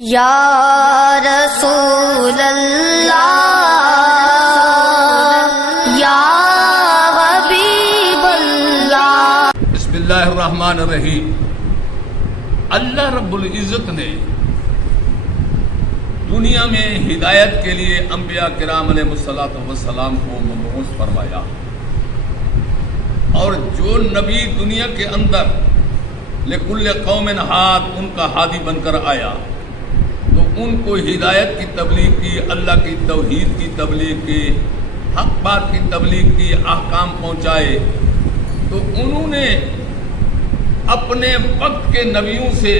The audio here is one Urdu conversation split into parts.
یا رسول اللہ یا حبیب اللہ۔ بسم اللہ الرحمن الرحیم۔ اللہ رب العزت نے دنیا میں ہدایت کے لیے انبیاء کرام علیہ السلام کو مبعوث فرمایا، اور جو نبی دنیا کے اندر لکل قوم ہاد ان کا ہادی بن کر آیا تو ان کو ہدایت کی تبلیغ کی، اللہ کی توحید کی تبلیغ کی، حق بات کی تبلیغ کی، احکام پہنچائے، تو انہوں نے اپنے وقت کے نبیوں سے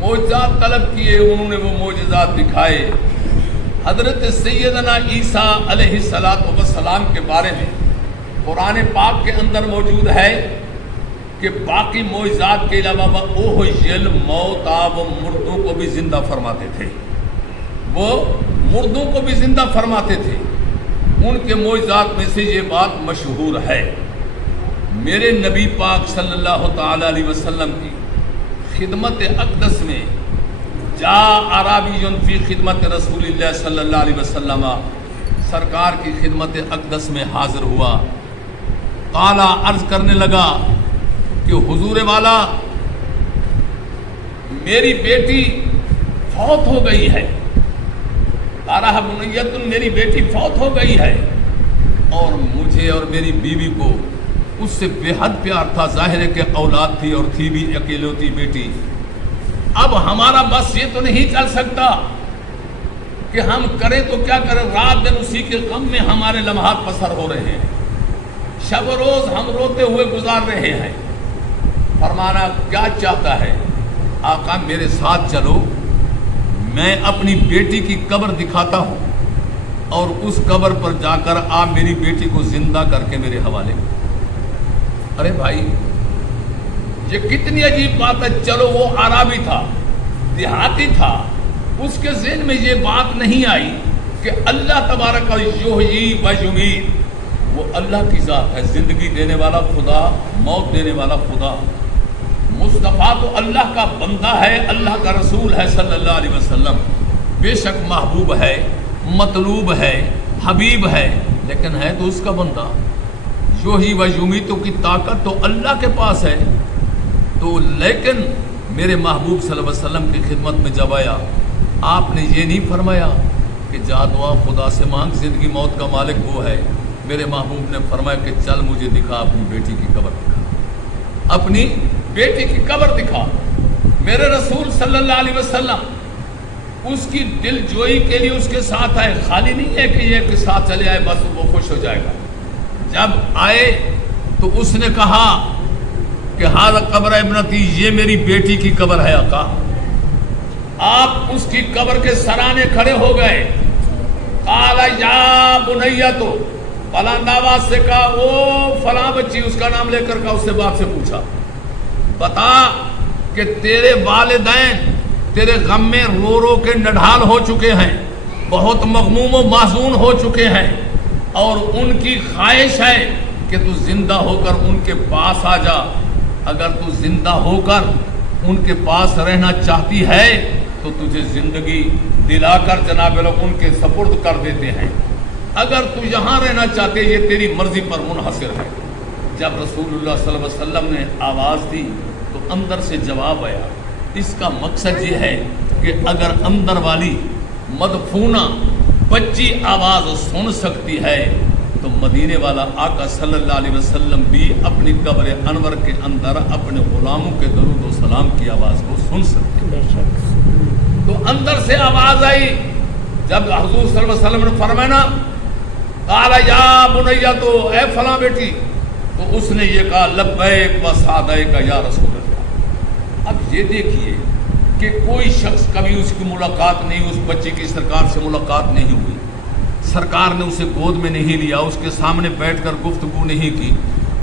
معجزات طلب کیے، انہوں نے وہ معجزات دکھائے۔ حضرت سیدنا عیسیٰ علیہ السلام کے بارے میں قرآن پاک کے اندر موجود ہے کہ باقی معجزات کے علاوہ اوہ یل موتا، وہ مردوں کو بھی زندہ فرماتے تھے، وہ مردوں کو بھی زندہ فرماتے تھے۔ ان کے معجزات میں سے یہ بات مشہور ہے، میرے نبی پاک صلی اللہ تعالی علیہ وسلم کی خدمت اقدس میں جا عربی فی خدمت رسول اللہ صلی اللہ علیہ وسلم، سرکار کی خدمت اقدس میں حاضر ہوا، قالا عرض کرنے لگا کہ حضور والا میری بیٹی فوت ہو گئی ہے، قالہ بنیۃ، میری بیٹی فوت ہو گئی ہے، اور مجھے اور میری بیوی کو اس سے بے حد پیار تھا، ظاہر ہے کہ اولاد تھی اور تھی بھی اکیلوتی بیٹی۔ اب ہمارا بس یہ تو نہیں چل سکتا کہ ہم کریں تو کیا کریں، رات دن اسی کے غم میں ہمارے لمحات پسر ہو رہے ہیں، شب و روز ہم روتے ہوئے گزار رہے ہیں۔ فرمانا کیا چاہتا ہے؟ آقا میرے ساتھ چلو، میں اپنی بیٹی کی قبر دکھاتا ہوں، اور اس قبر پر جا کر آپ میری بیٹی کو زندہ کر کے میرے حوالے کرو۔ ارے بھائی یہ کتنی عجیب بات ہے، چلو وہ عربی تھا، دیہاتی تھا، اس کے ذہن میں یہ بات نہیں آئی کہ اللہ تبارک یحیی و یمیت، وہ اللہ کی ذات ہے، زندگی دینے والا خدا، موت دینے والا خدا۔ مصطفیٰ تو اللہ کا بندہ ہے، اللہ کا رسول ہے صلی اللہ علیہ وسلم، بے شک محبوب ہے، مطلوب ہے، حبیب ہے، لیکن ہے تو اس کا بندہ۔ یحیی و یمیتوں کی طاقت تو اللہ کے پاس ہے، تو لیکن میرے محبوب صلی اللہ علیہ وسلم کی خدمت میں جب آیا، آپ نے یہ نہیں فرمایا کہ جا دعا خدا سے مانگ، زندگی موت کا مالک وہ ہے۔ میرے محبوب نے فرمایا کہ چل مجھے دکھا اپنی بیٹی کی قبر دکھا، اپنی بیٹی کی قبر دکھا۔ میرے رسول صلی اللہ علیہ وسلم اس کی دل جوئی کے لیے اس کے ساتھ آئے، خالی نہیں ہے کہ یہ کہ ساتھ چلے آئے بس وہ خوش ہو جائے گا۔ جب آئے تو اس نے کہا کہ ہذا قبر ابنتی، یہ میری بیٹی کی قبر ہے آقا۔ آپ اس کی قبر کے سرانے کھڑے ہو گئے، قال یا بنیۃ، فلاں آواز سے کہا او فلاں بچی، اس کا نام لے کر کہا، اس سے باپ سے پوچھا بتا کہ تیرے والدین تیرے غم میں رو رو کے نڈھال ہو چکے ہیں، بہت مغموم و محزون ہو چکے ہیں، اور ان کی خواہش ہے کہ تو زندہ ہو کر ان کے پاس آ جا۔ اگر تو زندہ ہو کر ان کے پاس رہنا چاہتی ہے تو تجھے زندگی دلا کر جناب لوگ ان کے سپرد کر دیتے ہیں، اگر تو یہاں رہنا چاہتے یہ تیری مرضی پر منحصر ہے۔ جب رسول اللہ صلی اللہ علیہ وسلم نے آواز دی تو اندر سے جواب آیا۔ اس کا مقصد یہ ہے کہ اگر اندر والی مدفونہ بچی آواز سن سکتی ہے تو مدینے والا آقا صلی اللہ علیہ وسلم بھی اپنی قبر انور کے اندر اپنے غلاموں کے درود و سلام کی آواز کو سن سکتے ہیں۔ تو اندر سے آواز آئی، جب حضور صلی اللہ علیہ وسلم نے فرمایا قال یا بنیۃ، اے فلاں بیٹی، تو اس نے یہ کہا لبیک و سعدیک یا رسول اللہ۔ اب یہ دیکھیے کہ کوئی شخص کبھی اس کی ملاقات نہیں، اس بچی کی سرکار سے ملاقات نہیں ہوئی، سرکار نے اسے گود میں نہیں لیا، اس کے سامنے بیٹھ کر گفتگو نہیں کی،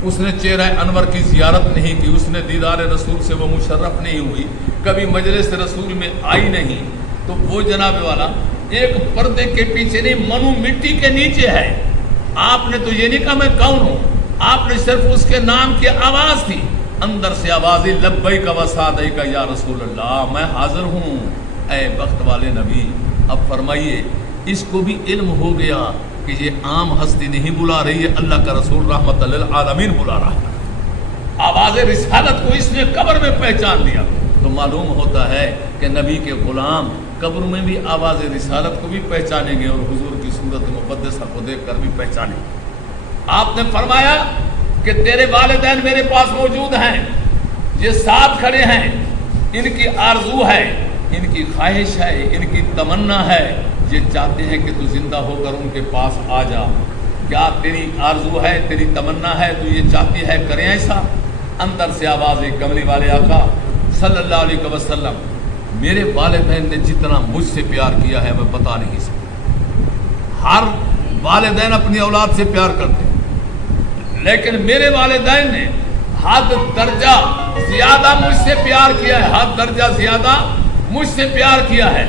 اس نے چہرہ انور کی زیارت نہیں کی، اس نے دیدار رسول سے وہ مشرف نہیں ہوئی، کبھی مجلس رسول میں آئی نہیں، تو وہ جناب والا ایک پردے کے پیچھے نہیں، منو مٹی کے نیچے ہے۔ آپ نے تو یہ نہیں کہا میں کون ہوں، آپ نے صرف اس کے نام کی آواز تھی، اندر سے آواز لبیک و سعدیک یا رسول اللہ، میں حاضر ہوں اے بخت والے نبی، اب فرمائیے اس کو بھی علم ہو گیا کہ یہ عام ہستی نہیں بلا رہی ہے، اللہ کا رسول رحمت للعالمین بلا رہا ہے۔ آواز رسالت کو اس نے قبر میں پہچان لیا، تو معلوم ہوتا ہے کہ نبی کے غلام قبر میں بھی آواز رسالت کو بھی پہچانیں گے اور حضور کی صورت مقدسہ کو دیکھ کر بھی پہچانیں گے۔ آپ نے فرمایا کہ تیرے والدین میرے پاس موجود ہیں، یہ ساتھ کھڑے ہیں، ان کی آرزو ہے، ان کی خواہش ہے، ان کی تمنا ہے، یہ چاہتے ہیں کہ تو زندہ ہو کر ان کے پاس آ جا۔ کیا تیری آرزو ہے، تیری تمنا ہے، تو یہ چاہتی ہے کریں ایسا؟ اندر سے آواز کملی والے آقا صلی اللہ علیہ وسلم، میرے والدین نے جتنا مجھ سے پیار کیا ہے میں بتا نہیں سکتا۔ ہر والدین اپنی اولاد سے پیار کرتے ہیں، لیکن میرے والدین نے حد درجہ زیادہ مجھ سے پیار کیا ہے، حد درجہ زیادہ مجھ سے پیار کیا ہے،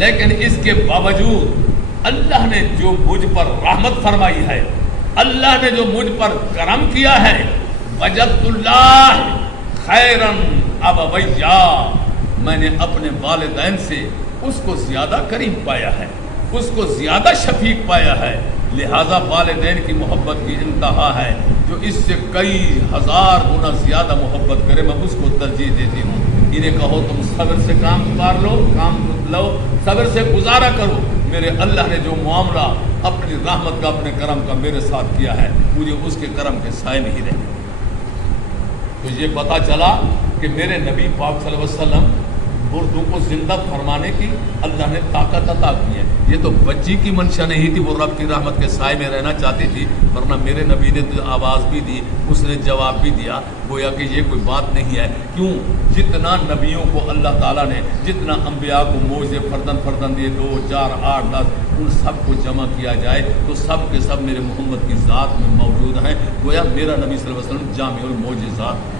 لیکن اس کے باوجود اللہ نے جو مجھ پر رحمت فرمائی ہے، اللہ نے جو مجھ پر کرم کیا ہے، وجدت اللہ خیرا ابویا، میں نے اپنے والدین سے اس کو زیادہ کریم پایا ہے، اس کو زیادہ شفیق پایا ہے، لہذا والدین کی محبت کی انتہا ہے، جو اس سے کئی ہزار گنا زیادہ محبت کرے میں اس کو ترجیح دیتی ہوں۔ انہیں کہو تم صبر سے کام لو، صبر سے گزارا کرو، میرے اللہ نے جو معاملہ اپنی رحمت کا، اپنے کرم کا میرے ساتھ کیا ہے، مجھے اس کے کرم کے سائے میں ہی رہے۔ تو یہ پتا چلا کہ میرے نبی پاک صلی اللہ علیہ وسلم اردو کو زندہ فرمانے کی اللہ نے طاقت عطا کی ہے۔ یہ تو بچی کی منشا نہیں تھی، وہ رب کی رحمت کے سائے میں رہنا چاہتی تھی، ورنہ میرے نبی نے تو آواز بھی دی، اس نے جواب بھی دیا، گویا کہ یہ کوئی بات نہیں ہے۔ کیوں؟ جتنا نبیوں کو اللہ تعالیٰ نے، جتنا انبیاء کو موجزے فردن دیے، 2 4 8 10، ان سب کو جمع کیا جائے تو سب کے سب میرے محمد کی ذات میں موجود ہیں۔ گویا میرا نبی صلی اللہ علیہ وسلم جامع المعجزات